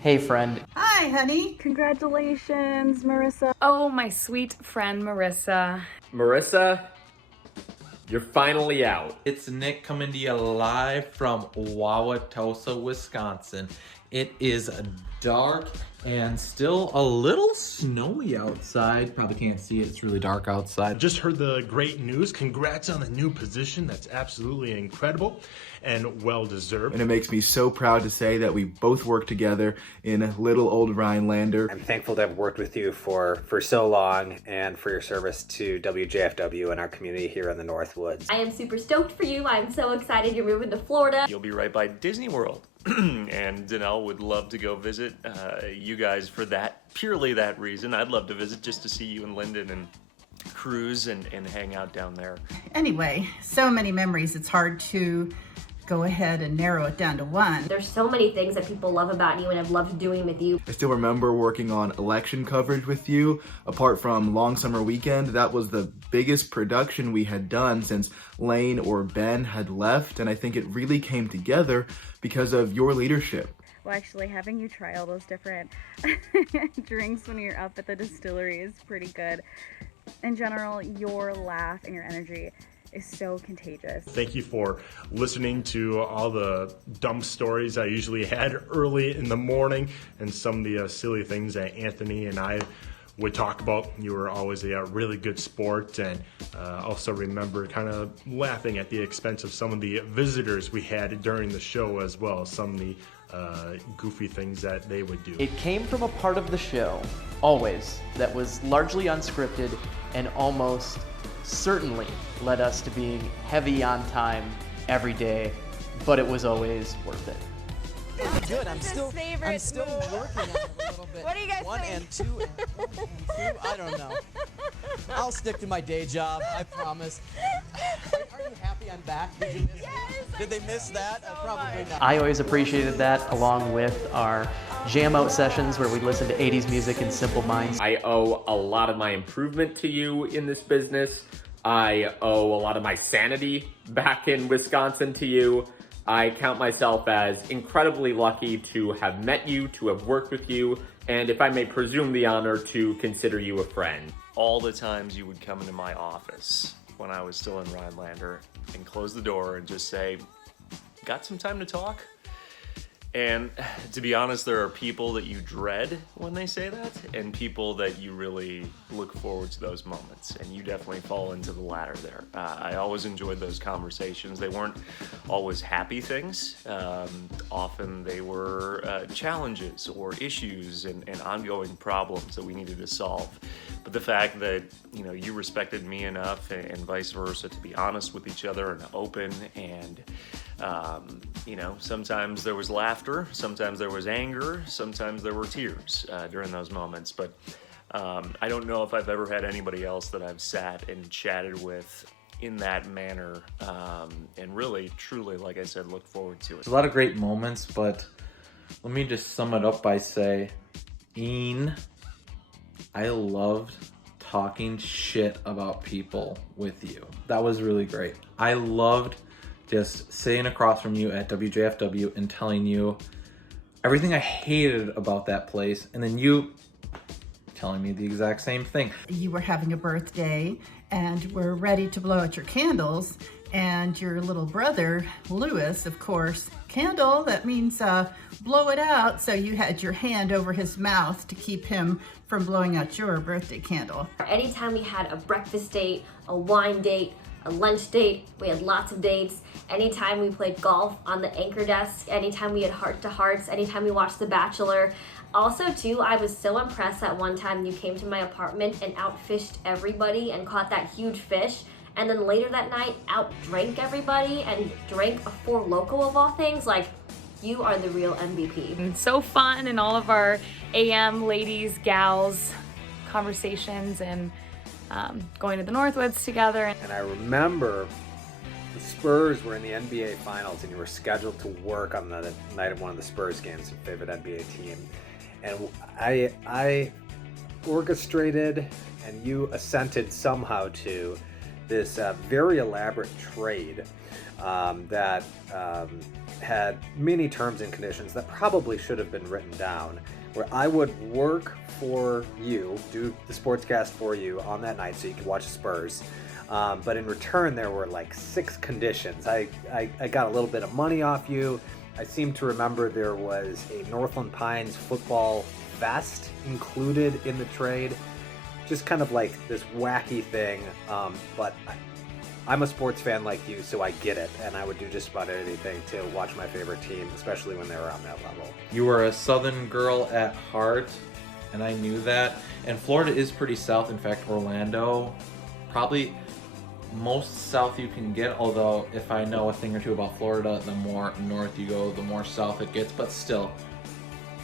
Hey friend. Hi, honey. Congratulations, Marisa. Oh, my sweet friend Marissa. Marissa, you're finally out. It's Nick coming to you live from Wauwatosa, Wisconsin. It is dark and still a little snowy outside. Probably can't see it, it's really dark outside. Just heard the great news. Congrats on the new position. That's absolutely incredible and well-deserved. And it makes me so proud to say that we both work together in little old Rhinelander. I'm thankful to have worked with you for so long and for your service to WJFW and our community here in the Northwoods. I am super stoked for you. I'm so excited you're moving to Florida. You'll be right by Disney World. And Danelle would love to go visit you guys for purely that reason. I'd love to visit just to see you and Lyndon and cruise and hang out down there. Anyway, so many memories. It's hard to go ahead and narrow it down to one. There's so many things that people love about you and have loved doing with you. I still remember working on election coverage with you. Apart from Long Summer Weekend, that was the biggest production we had done since Lane or Ben had left, and I think it really came together because of your leadership. Well, actually, having you try all those different drinks when you're up at the distillery is pretty good. In general, your laugh and your energy is so contagious. Thank you for listening to all the dumb stories I usually had early in the morning and some of the silly things that Anthony and I would talk about. You were always a really good sport, and also remember kind of laughing at the expense of some of the visitors we had during the show, as well as some of the goofy things that they would do. It came from a part of the show, always, that was largely unscripted and almost certainly led us to being heavy on time every day, but it was always worth it. It's good. I'm still working on it a little bit. What do you guys One think? and two, I don't know. I'll stick to my day job, I promise. Are you happy I'm back? Did you miss me? Did they miss that? Probably not. I always appreciated that, along with our jam out sessions where we listen to 80s music in Simple Minds. I owe a lot of my improvement to you in this business. I owe a lot of my sanity back in Wisconsin to you. I count myself as incredibly lucky to have met you, to have worked with you, and if I may presume the honor, to consider you a friend. All the times you would come into my office when I was still in Rhinelander and close the door and just say, got some time to talk? And to be honest, there are people that you dread when they say that, and people that you really look forward to those moments, and you definitely fall into the latter there. I always enjoyed those conversations. They weren't always happy things. Often they were challenges or issues and ongoing problems that we needed to solve. But the fact that you respected me enough and vice versa to be honest with each other and open, and sometimes there was laughter, sometimes there was anger, sometimes there were tears during those moments. But I don't know if I've ever had anybody else that I've sat and chatted with in that manner, and really, truly, like I said, look forward to it. There's a lot of great moments, but let me just sum it up by saying, Ian, I loved talking shit about people with you. That was really great. I loved just sitting across from you at WJFW and telling you everything I hated about that place, and then you telling me the exact same thing. You were having a birthday and were ready to blow out your candles, and your little brother, Lewis, of course, candle, that means blow it out, so you had your hand over his mouth to keep him from blowing out your birthday candle. Anytime we had a breakfast date, a wine date, a lunch date, we had lots of dates. Anytime we played golf on the anchor desk, anytime we had heart-to-hearts, anytime we watched The Bachelor. Also, too, I was so impressed that one time you came to my apartment and outfished everybody and caught that huge fish, and then later that night outdrank everybody and drank a Four Loko of all things. Like, you are the real MVP. And so fun, and all of our AM ladies, gals conversations, and going to the Northwoods together. And I remember the Spurs were in the NBA Finals, and you were scheduled to work on the night of one of the Spurs games, your favorite NBA team. And I orchestrated, and you assented somehow to this very elaborate trade that had many terms and conditions that probably should have been written down, where I would work for you, do the sportscast for you on that night so you could watch the Spurs. But in return, there were like 6 conditions. I got a little bit of money off you. I seem to remember there was a Northland Pines football vest included in the trade. Just kind of like this wacky thing, but I'm a sports fan like you, so I get it, and I would do just about anything to watch my favorite team, especially when they were on that level. You were a Southern girl at heart, and I knew that. And Florida is pretty south. In fact, Orlando, probably most south you can get, although if I know a thing or two about Florida, the more north you go, the more south it gets, but still,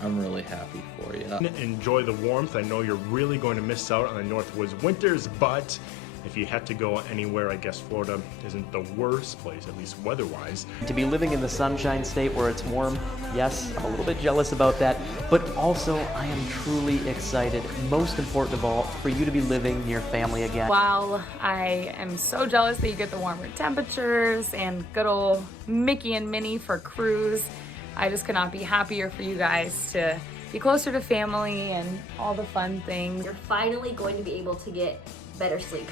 I'm really happy for you. Enjoy the warmth. I know you're really going to miss out on the Northwoods winters, but if you had to go anywhere, I guess Florida isn't the worst place, at least weather-wise. To be living in the Sunshine State where it's warm, yes, I'm a little bit jealous about that, but also I am truly excited, most important of all, for you to be living near family again. While I am so jealous that you get the warmer temperatures and good old Mickey and Minnie for cruise, I just could not be happier for you guys to be closer to family and all the fun things. You're finally going to be able to get better sleep.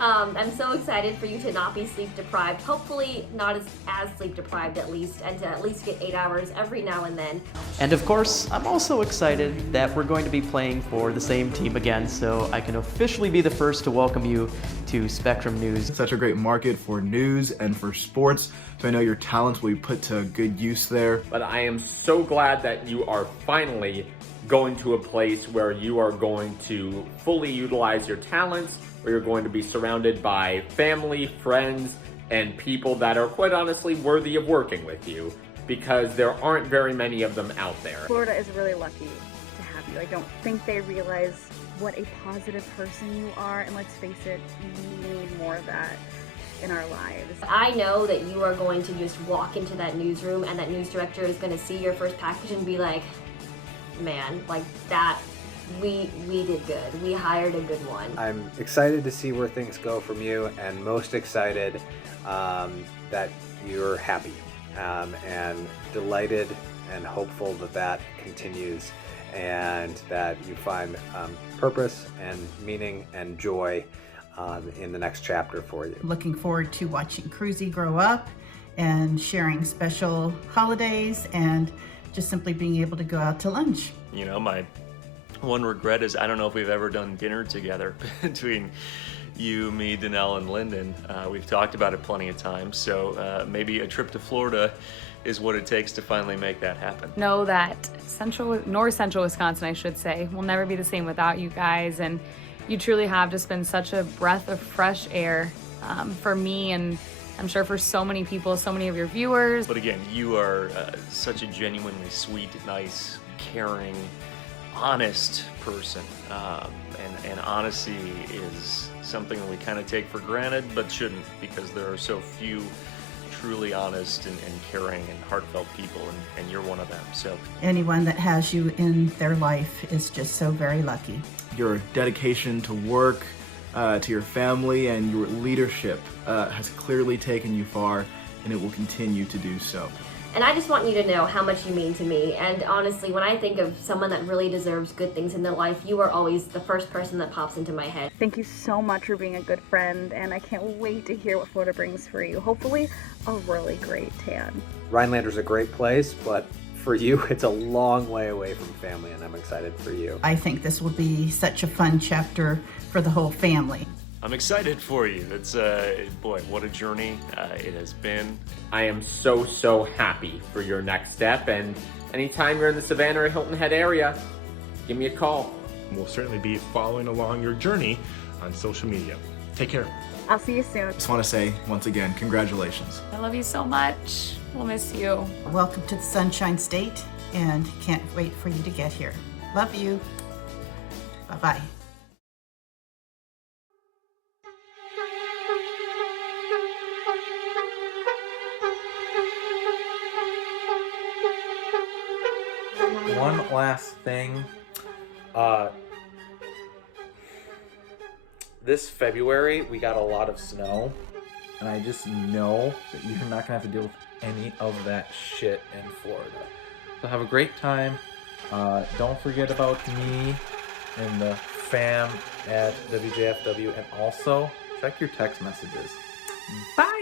I'm so excited for you to not be sleep deprived, hopefully not as sleep deprived at least, and to at least get 8 hours every now and then. And of course, I'm also excited that we're going to be playing for the same team again, so I can officially be the first to welcome you to Spectrum News. Such a great market for news and for sports, so I know your talents will be put to good use there. But I am so glad that you are finally going to a place where you are going to fully utilize your talents, where you're going to be surrounded by family, friends, and people that are quite honestly worthy of working with you, because there aren't very many of them out there. Florida is really lucky to have you. I don't think they realize what a positive person you are, and let's face it, we need more of that in our lives. I know that you are going to just walk into that newsroom and that news director is going to see your first package and be like, man, like that, we did good. We hired a good one. I'm excited to see where things go from you, and most excited that you're happy and delighted and hopeful that that continues and that you find purpose and meaning and joy in the next chapter for you. Looking forward to watching Cruzy grow up and sharing special holidays and just simply being able to go out to lunch. You know, my one regret is I don't know if we've ever done dinner together between you, me, Danelle, and Lyndon. We've talked about it plenty of times, so maybe a trip to Florida is what it takes to finally make that happen. Know that North Central Wisconsin, I should say, will never be the same without you guys, and you truly have just been such a breath of fresh air for me, and I'm sure for so many people, so many of your viewers. But again, you are such a genuinely sweet, nice, caring, honest person. And honesty is something that we kind of take for granted, but shouldn't, because there are so few truly honest and caring and heartfelt people, and you're one of them. So anyone that has you in their life is just so very lucky. Your dedication to work, to your family, and your leadership has clearly taken you far, and it will continue to do so. And I just want you to know how much you mean to me. And honestly, when I think of someone that really deserves good things in their life, you are always the first person that pops into my head. Thank you so much for being a good friend, and I can't wait to hear what Florida brings for you. Hopefully, a really great tan. Rhinelander's a great place, but for you, it's a long way away from family, and I'm excited for you. I think this will be such a fun chapter for the whole family. I'm excited for you. It's boy, what a journey it has been. I am so happy for your next step, and anytime you're in the Savannah or Hilton Head area, give me a call. We'll certainly be following along your journey on social media. Take care. I'll see you soon. Just want to say, once again, congratulations. I love you so much. We'll miss you. Welcome to the Sunshine State, and can't wait for you to get here. Love you. Bye-bye. One last thing. this February, we got a lot of snow, and I just know that you're not gonna have to deal with any of that shit in Florida. So have a great time. Don't forget about me and the fam at WJFW, and also check your text messages. Bye!